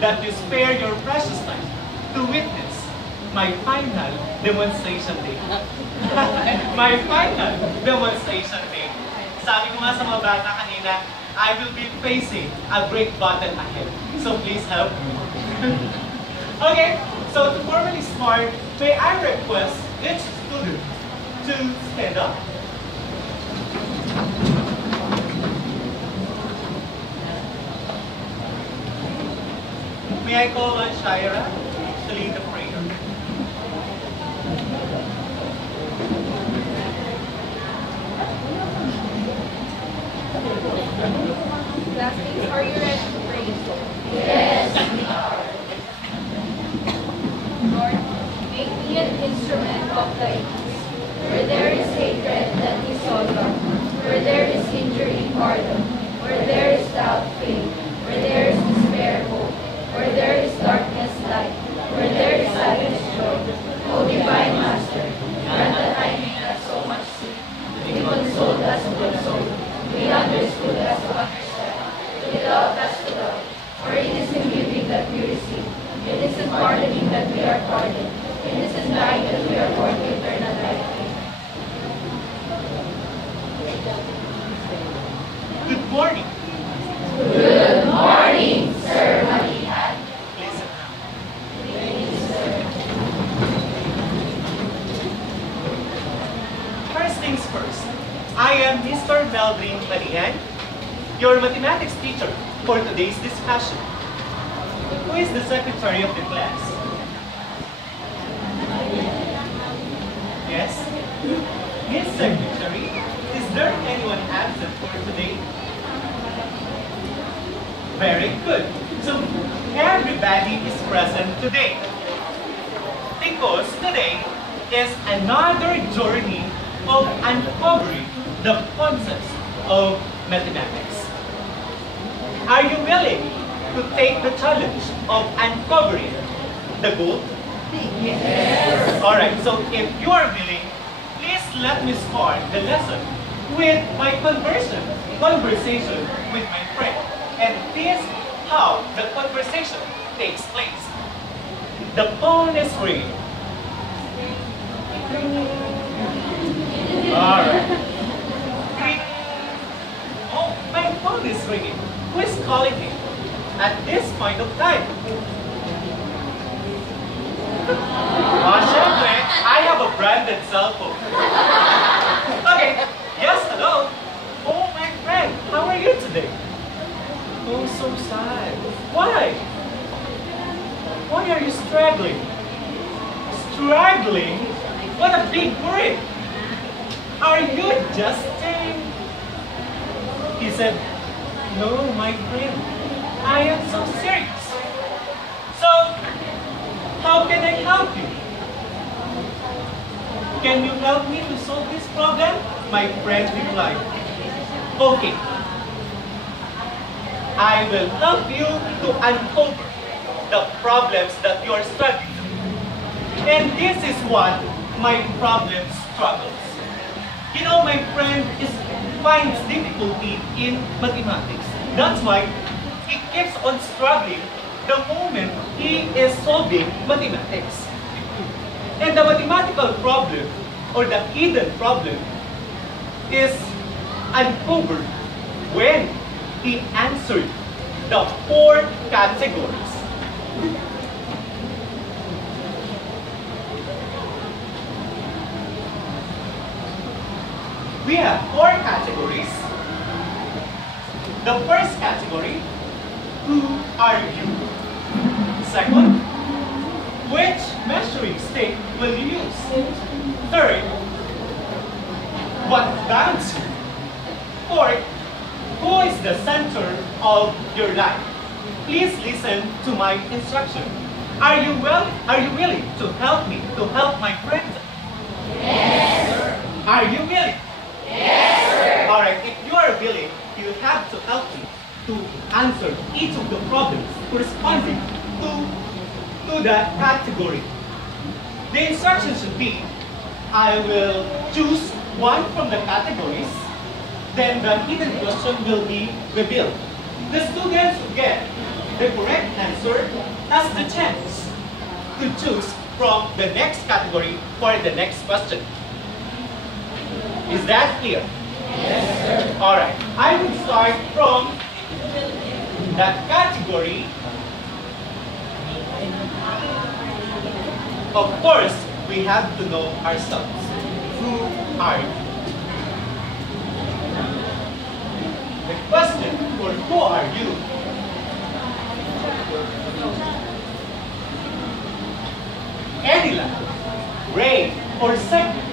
that you spare your precious time to witness my final demonstration day. My final demonstration day. Sabi ko nga sa mga bata kanina, I will be facing a great battle ahead. So please help me. Okay, so to formally start, may I request each student to stand up. May I call on Shaira to lead the prayer? Classmates, are you ready to pray? Yes, we are. Lord, make me an instrument of thy peace. Where there is hatred, let me solve them. Where there is injury, pardon. Where there is doubt, faith. Where there is despair, hope. Where there is darkness, light. Where there is sadness, joy. O Divine Master, grant that I may not so much see. Be consoled as to console. Be understood as to understand. Be loved as to love. For it is in giving that we receive. It is in pardoning that we are pardoned. It is in dying that we are born to eternal life. Good morning. Good morning, Sir Malihan. Please sit down. Thank you, sir. First things first, I am Mr. Meldrine, your mathematics teacher for today's discussion. Who is the secretary of the class? Yes? Miss Secretary, is there anyone absent for today? Very good. So everybody is present today. Because today is another journey of uncovering the concepts of mathematics. Are you willing to take the challenge of uncovering the gold? Yes. Alright, so if you are willing, please let me start the lesson with my conversation with my friend. And this is how the conversation takes place. The phone is ringing. Alright. Ring. Oh, my phone is ringing. Who is calling me at this point of time? Syempre, I have a branded cell phone. Okay, yes, hello. Oh, my friend, how are you today? Oh, so sad. Why? Why are you struggling? Struggling? What a big word! Are you adjusting? He said, no, my friend, I am so serious. So, how can I help you? Can you help me to solve this problem? My friend replied, okay. I will help you to uncover the problems that you are struggling with. And this is what my problem struggles. You know, my friend finds difficulty in mathematics. That's why he keeps on struggling the moment he is solving mathematics. And the mathematical problem, or the hidden problem, is uncovered when he answered the 4 categories. We have 4 categories. The first category, who are you? Second, which measuring stick will you use? Third, what bounds you? Fourth, who is the center of your life? Please listen to my instruction. Are you willing to help me to help my friend? Yes, sir. Are you willing? Yes, sir. Alright, if you are willing, you have to help me to answer each of the problems corresponding to that category. The instruction should be, I will choose one from the categories, then the hidden question will be revealed. The students who get the correct answer has the chance to choose from the next category for the next question. Is that clear? Yes, sir. Alright, I would start from that category. Of course, we have to know ourselves. Who are you? The question for who are you any line, ray, or segment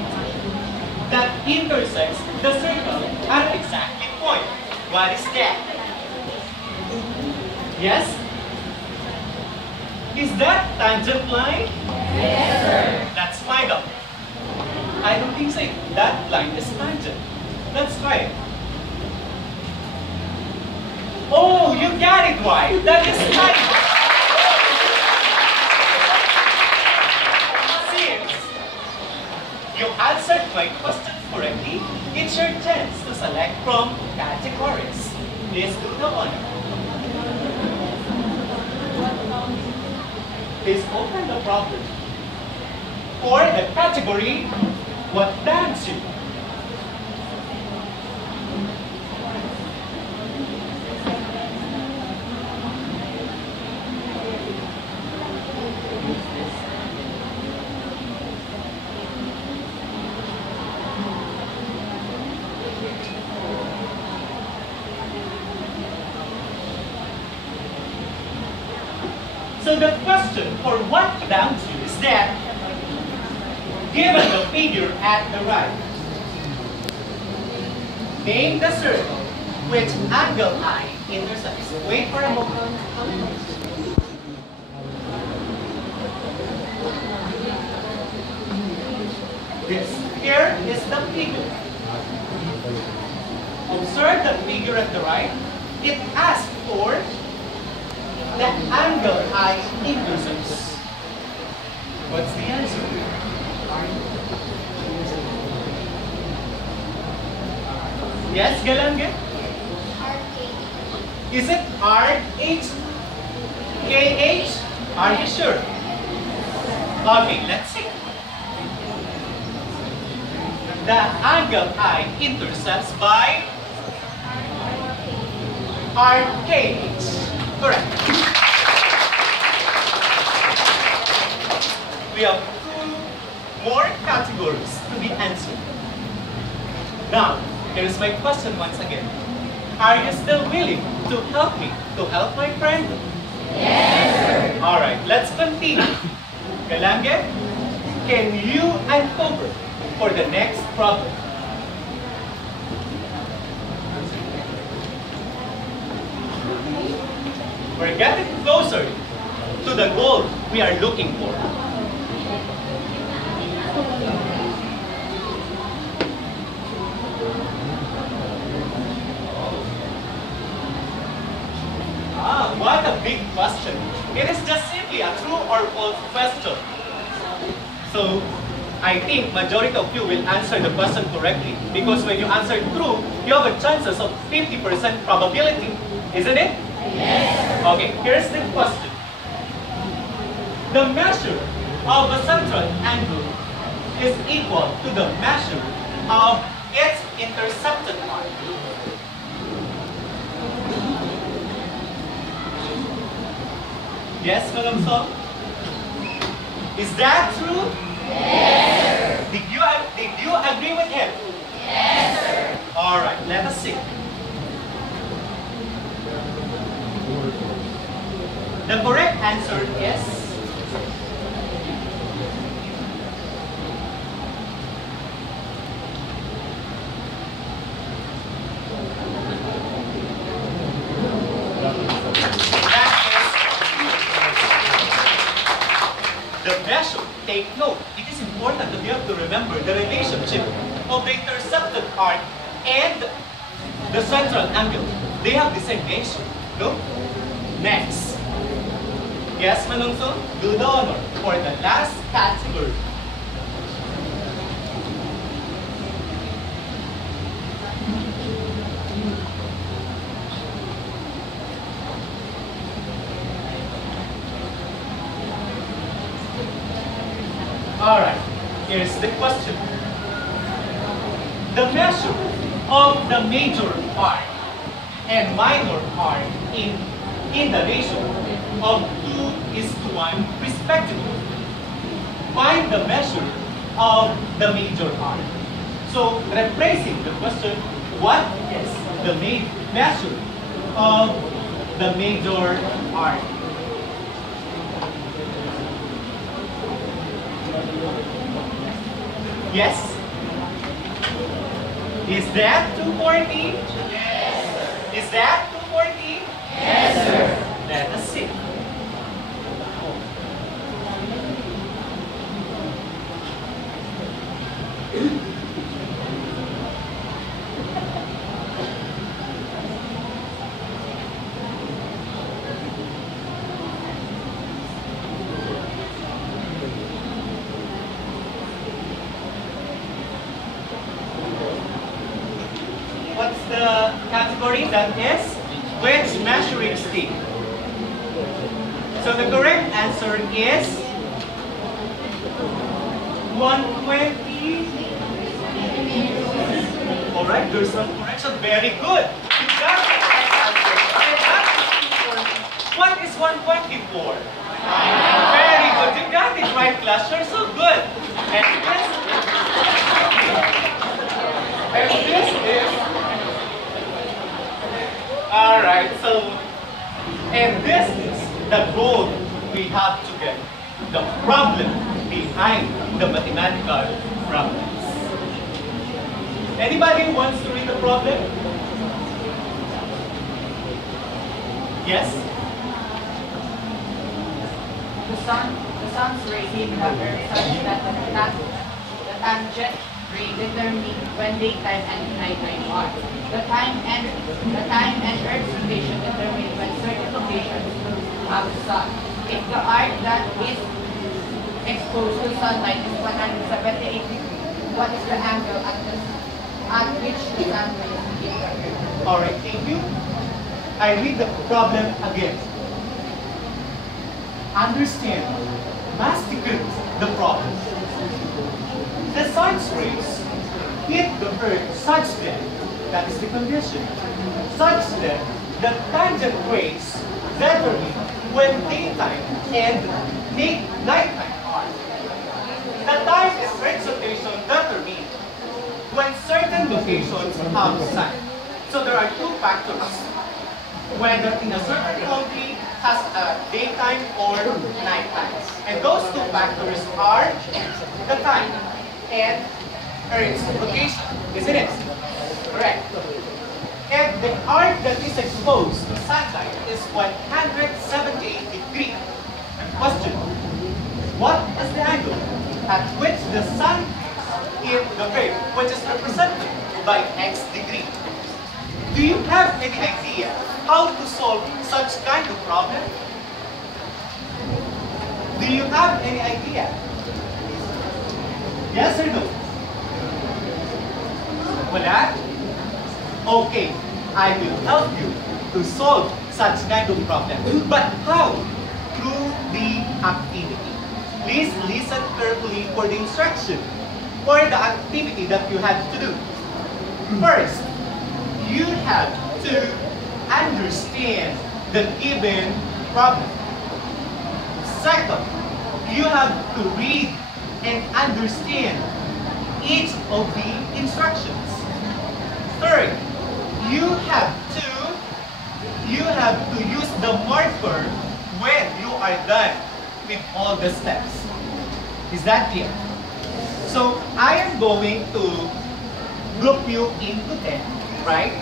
that intersects the circle at exactly point. What is that? Yes? Is that tangent line? Yes, sir. Let's find out. I don't think so. That line is tangent. Let's try it. Oh, you got it right. That is tangent. You answered my question correctly. It's your chance to select from categories. Please do the honor. Please open the problem. For the category, what dance you? So the question for what dance you is that, given the figure at the right, name the circle which angle I intersects. Wait for a moment. This here is the figure. Observe the figure at the right. It asks for the angle I intersects. What's the answer? Yes, Galange? Is it RH? KH? Are you sure? Okay, let's see. The angle I intercepts by RKH. Correct. We have two more categories to be answered. Now, here's my question once again. Are you still willing to help me, to help my friend? Yes, sir. Alright, let's continue. Galange, can you uncover for the next problem? We're getting closer to the goal we are looking for. What a big question. It is just simply a true or false question. So, I think majority of you will answer the question correctly because when you answer true, you have a chances of 50% probability. Isn't it? Yes. Okay, here's the question. The measure of a central angle is equal to the measure of its intercepted part. Yes, Madam Sol? Is that true? Yes, sir. Did you agree with him? Yes, sir. All right, let us see. The correct answer is the measure. Take note. It is important that you have to remember the relationship of the intercepted part and the central angle. They have the same measure. No? Next. Yes, Manungso? Do the honor for the last category. Alright, here's the question. The measure of the major part and minor part in the ratio of 2:1 respectively. Find the measure of the major part. So, rephrasing the question, what is the measure of the major part? Yes? Is that 240? Yes. Is that 240? Yes, sir. Let us see. What's the category? That is which measuring stick? So the correct answer is 120. Alright, there's some correction. Very good. You got it. And that is 240. What is 124? Very good. You got it right, class. You're so good. And this is alright, so and this is the goal we have to get. The problem behind the mathematical problems. Anybody wants to read the problem? Yes? The sun's rays hit the earth such that the tangent ray determine when daytime and nighttime are. The time and Earth's rotation determine when certain locations have sun. If the arc that is exposed to sunlight is 178 degrees, what is the angle at which the sun rays hit the Earth? Alright, thank you. I read the problem again. Understand, masticate the problem. The sun's rays hit the earth such that is the condition, such that the tangent rays determine when daytime and nighttime are. The time and earth's rotation determine when certain locations have sun. So there are two factors. Whether in a certain country has a daytime or nighttime. And those two factors are the time and Earth's rotation, isn't it? Correct. And the arc that is exposed to sunlight is 178 degrees. Question, what is the angle at which the sun is in the Earth, which is represented by x degree? Do you have any idea how to solve such kind of problem? Do you have any idea? Yes or no? Wala? Okay, I will help you to solve such kind of problem. But how? Through the activity. Please listen carefully for the instruction or the activity that you have to do. First, you have to understand the given problem. Second, you have to read and understand each of the instructions. Third, you have to use the marker when you are done with all the steps. Is that clear? So I am going to group you into 10, right?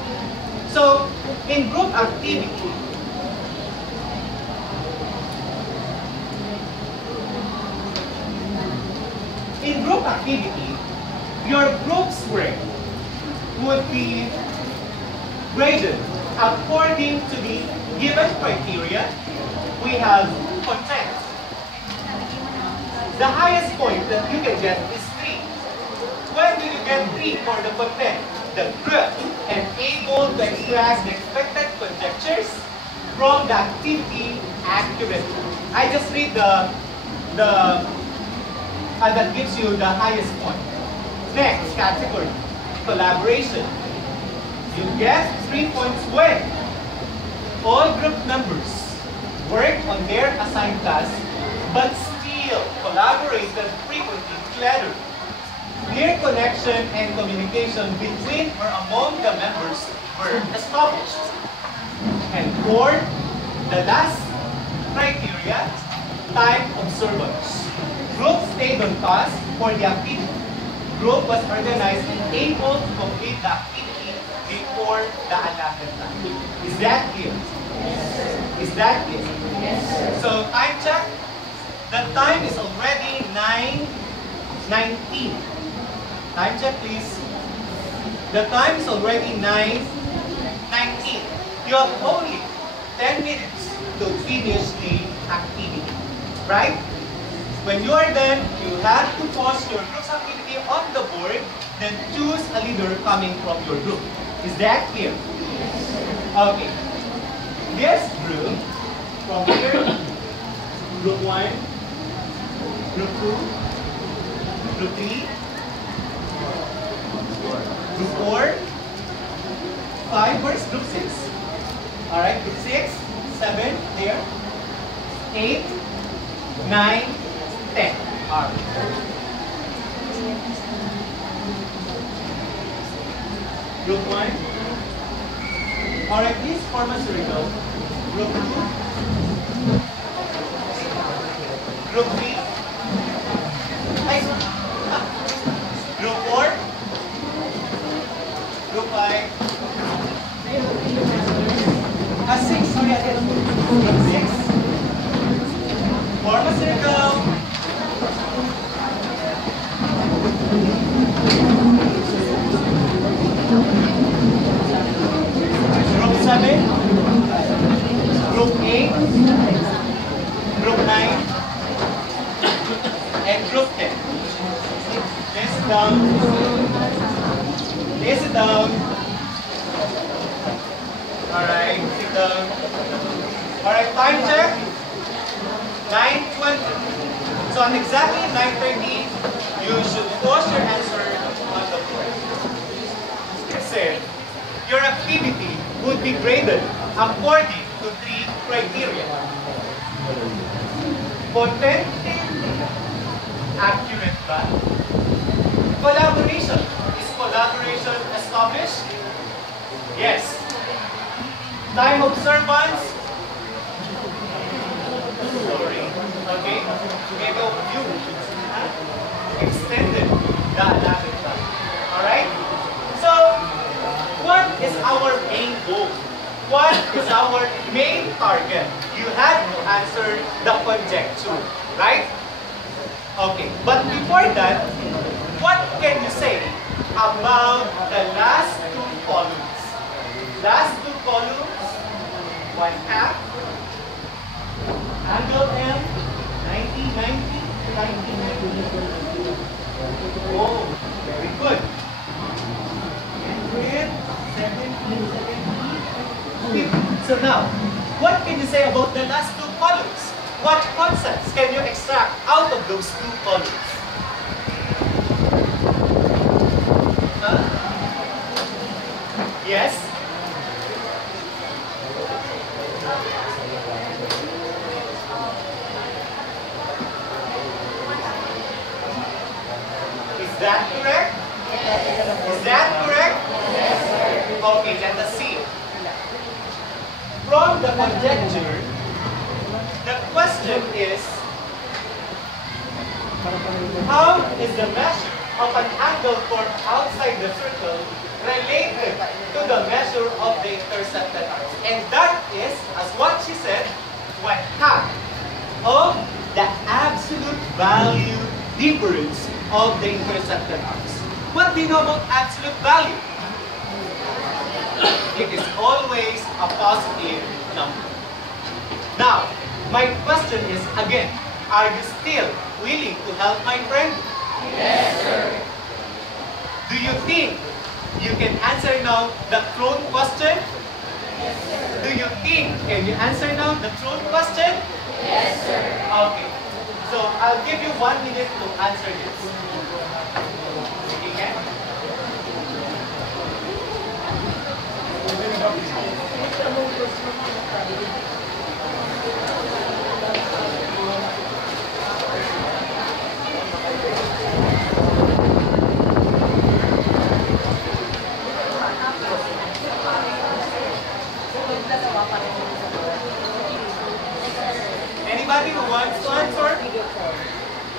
So in group activity, your group's work would be graded according to the given criteria. We have content. The highest point that you can get is 3. When do you get 3 for the content? The group and able to extract the expected conjectures from the activity accurately. I just read the that gives you the highest point. Next category, collaboration. You get 3 points when all group members work on their assigned tasks but still collaborated frequently together. Clear connection and communication between or among the members were established. And fourth, the last criteria, time observance. Group stayed on task for the activity. Group was organized and able to complete the activity before the allotted time. Is that clear? Yes, sir. Is that clear? Yes, sir. So time check. The time is already 9:19. Time check, please. The time is already 9:19. You have only 10 minutes to finish the activity, right? When you are done, you have to pause your group's activity on the board, then choose a leader coming from your group. Is that clear? Okay. This group, from here, group 1, group 2, group 3, group 4, 5, where's group 6? Alright, group 6, 7, there, 8, 9, 10. Alright. Group 1. Alright, please form a circle. Group 2. Group 3. Group 4. Group 5. 6, sorry again. Group 6. Form a circle. Group 7, Group 8, Group 9, and Group 10. Listen down. Listen down. Alright, sit down. Alright, time check. 9:20. So at exactly 9:30, you should post your answer on the board. It said, your activity would be graded according to 3 criteria. Potential, accurate ba? Collaboration. Is collaboration established? Yes. Time observance? Sorry. Okay. Maybe you extended the allotted time. Alright? So, what is our main goal? What is our main target? You have to answer the conjecture, right? Okay, but before that, what can you say about the last 2 columns? Last 2 columns, 1/2, angle M, 90, 90, 90, 90. Oh, very good. So now, what can you say about the last 2 columns? What concepts can you extract out of those 2 columns? Huh? Yes? Is that correct? Yes. Is that correct? Yes, sir. Okay, let us see. From the conjecture, the question is, how is the measure of an angle formed outside the circle related to the measure of the intercepted arcs? And that is, as what she said, 1/2 of the absolute value difference of the intercepted arcs. What do you know about absolute value? It is always a positive number. Now, my question is again, are you still willing to help my friend? Yes, sir. Do you think you can answer now the thrown question? Yes, sir. Do you think, can you answer now the thrown question? Yes, sir. Okay. So, I'll give you 1 minute to answer this. Okay? Anybody who wants to answer?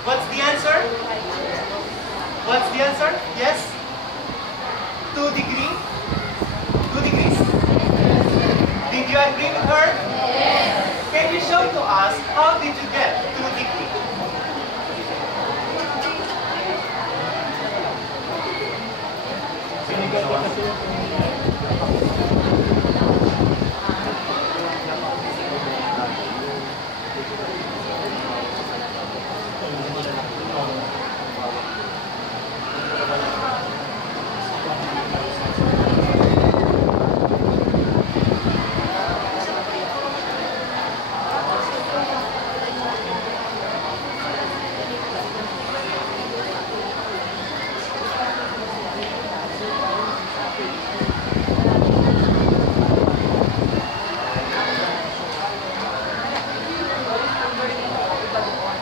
What's the answer? What's the answer? Yes? 2 degrees? 2 degrees. Did you agree with her? Yes. Can you show to us how did you get 2 degrees?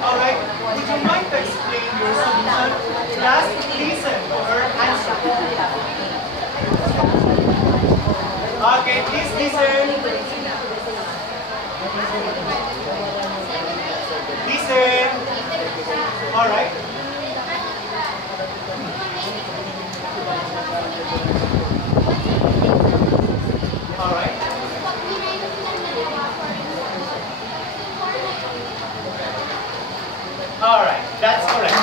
Alright, would you mind to explain your solution? Just listen to her answer. Okay, please listen. Listen. Alright. Alright. Alright, that's correct.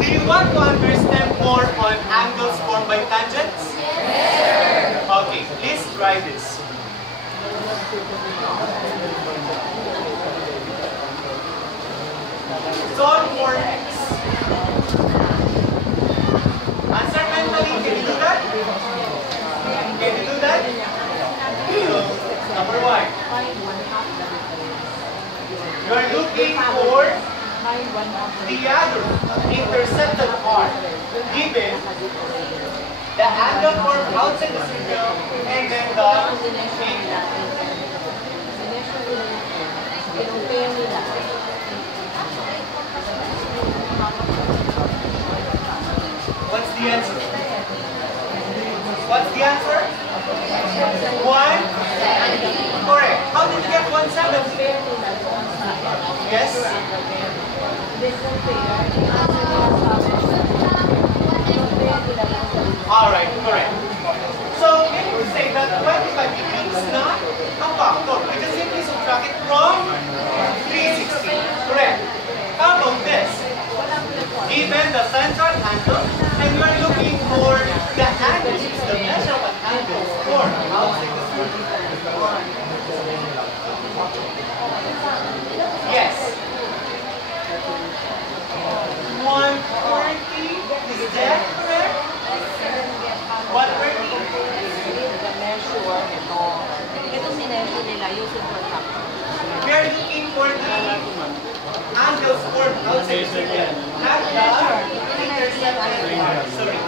Do you want to understand more on angles formed by tangents? Yes. Okay, please try this. Solve for x. Answer mentally, can you do that? Can you do that? So, number 1. You are looking for the other intercepted arc given the angle formed outside the circle and then the what's the answer? What's the answer? 170. Correct. How did you get 170? Yes? Alright, correct. So, can you say that 25 degrees is not a factor? We just simply subtract it from 360. Correct. How about this? Given the central angle, and we are looking for the angles, the measurement angles for outside the circle. Yes. 130, is that correct? 130? We are looking for the angles formed outside the circle. Not the intercepted arc. Sorry.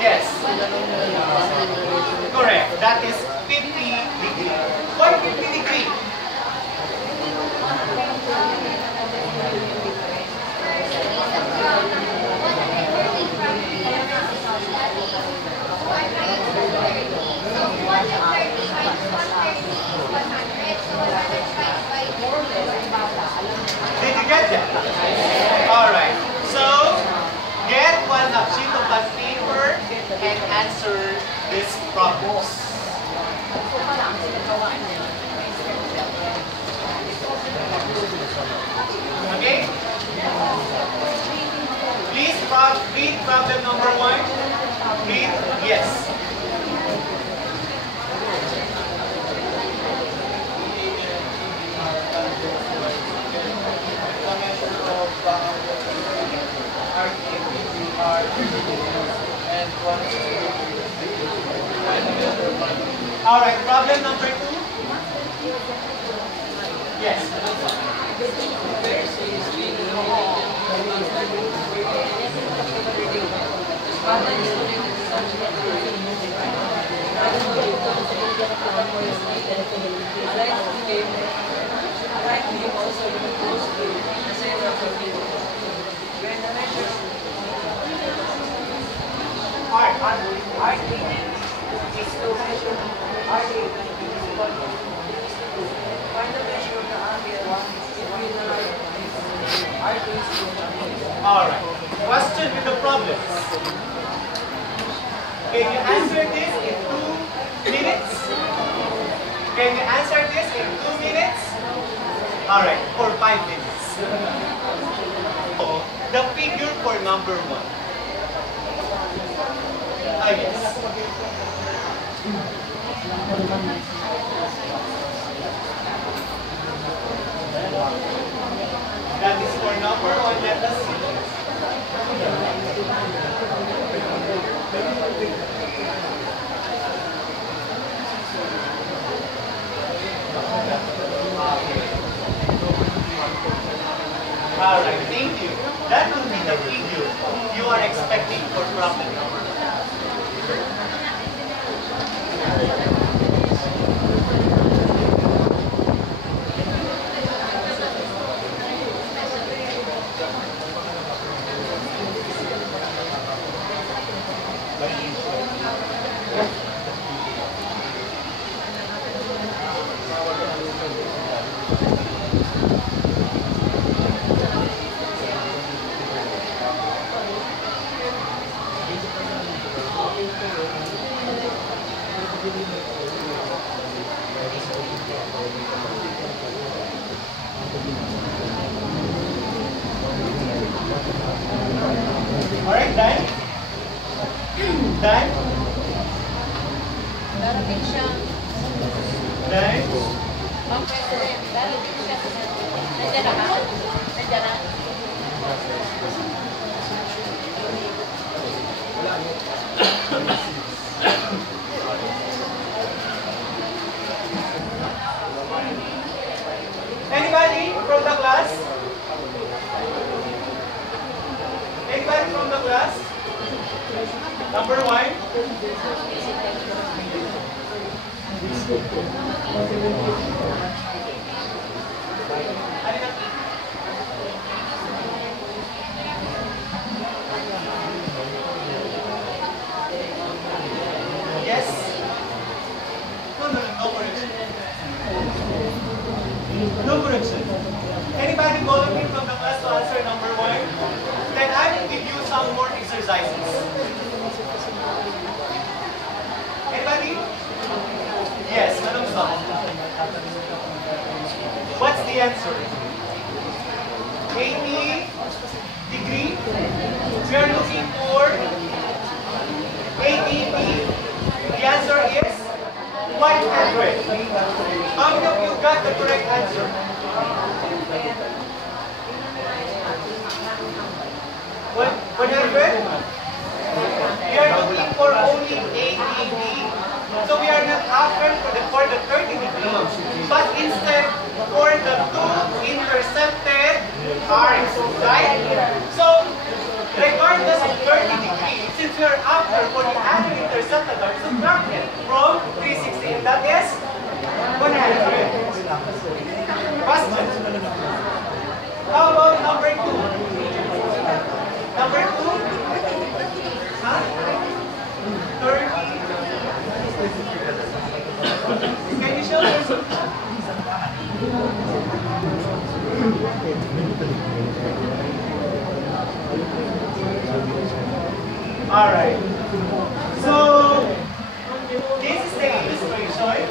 Yes. Correct. That is 50 degrees. Why 50 degrees? Did you get that? Alright. So, get 1/2 sheet of that paper and answer this problems. Okay? Please read problem number 1. Read yes. All right, problem number 2. Yes. All right. Question with the problems. Can you answer this in 2 minutes? Can you answer this in 2 minutes? All right, for 5 minutes. So, the figure for number 1. Yes. That is for number 1. Let us see. Alright, thank you. That will be the figure you are expecting for problem number 1. Alright, done? Done? Darating siya. Done? Ma'am President, darating siya. Nandiyan na ka? Nandiyan na? Anybody from the class? Anybody from the class? Number 1? Yes? No correction. No correction. Anybody volunteer from the class to answer number 1? Then I will give you some more exercises. Anybody? Yes, Madam Song. What's the answer? 80 degree. We are looking for 80. The answer is 100. How many of you got the correct answer? 100? We are looking for only 80. So we are not after for the 30 degree, but instead for the 2 intercepted arcs, right? So regardless of 30 degrees, since we are after for the other intercepted arc, subtract it from 360, and that is 100. Question. How about number 2? Number 2? Huh? 30. Can you show us? Alright. So, this is the illustration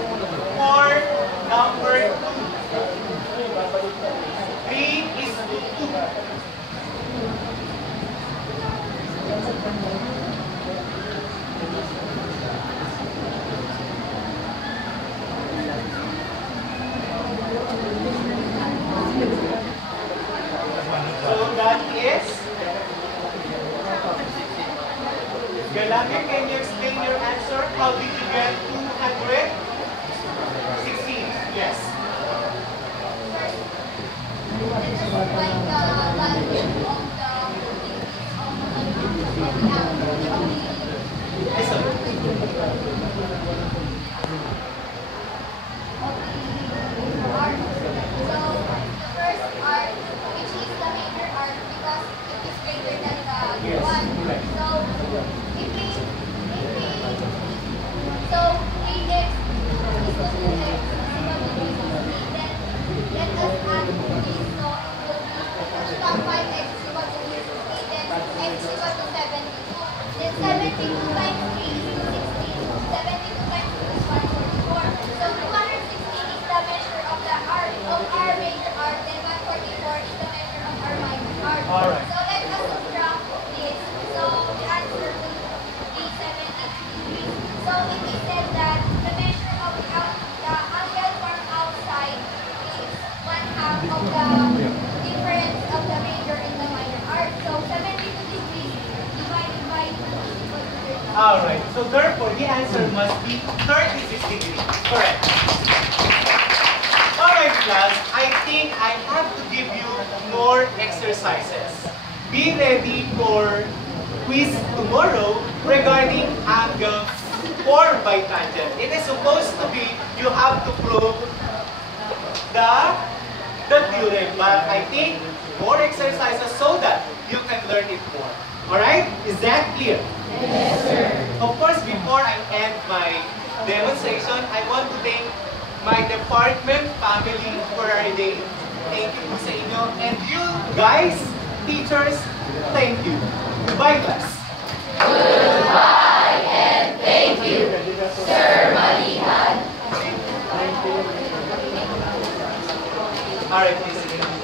for number 2. 3:2. So that is Galaki, can you explain your answer? How did you get 216? Yes. Listen. All right. So let us subtract this. So the answer will be 70 degrees. So it is said that the measure of the angle from outside is one half of the difference of the major and the minor arc. So 72 degrees divided by 2 is equal to 30. All right. So therefore, the answer must be 36 degrees. Correct. All right, class. I think I have to give you more exercises. Be ready for quiz tomorrow regarding angle formed by tangent. It is supposed to be you have to prove the theorem, but I think more exercises so that you can learn it more. Alright? Is that clear? Yes, sir. Of course, before I end my demonstration, I want to thank my department family for our day. Thank you po sa inyo. And you guys, teachers, thank you. Goodbye, class. Goodbye and thank you, Sir Malihan. Alright, please.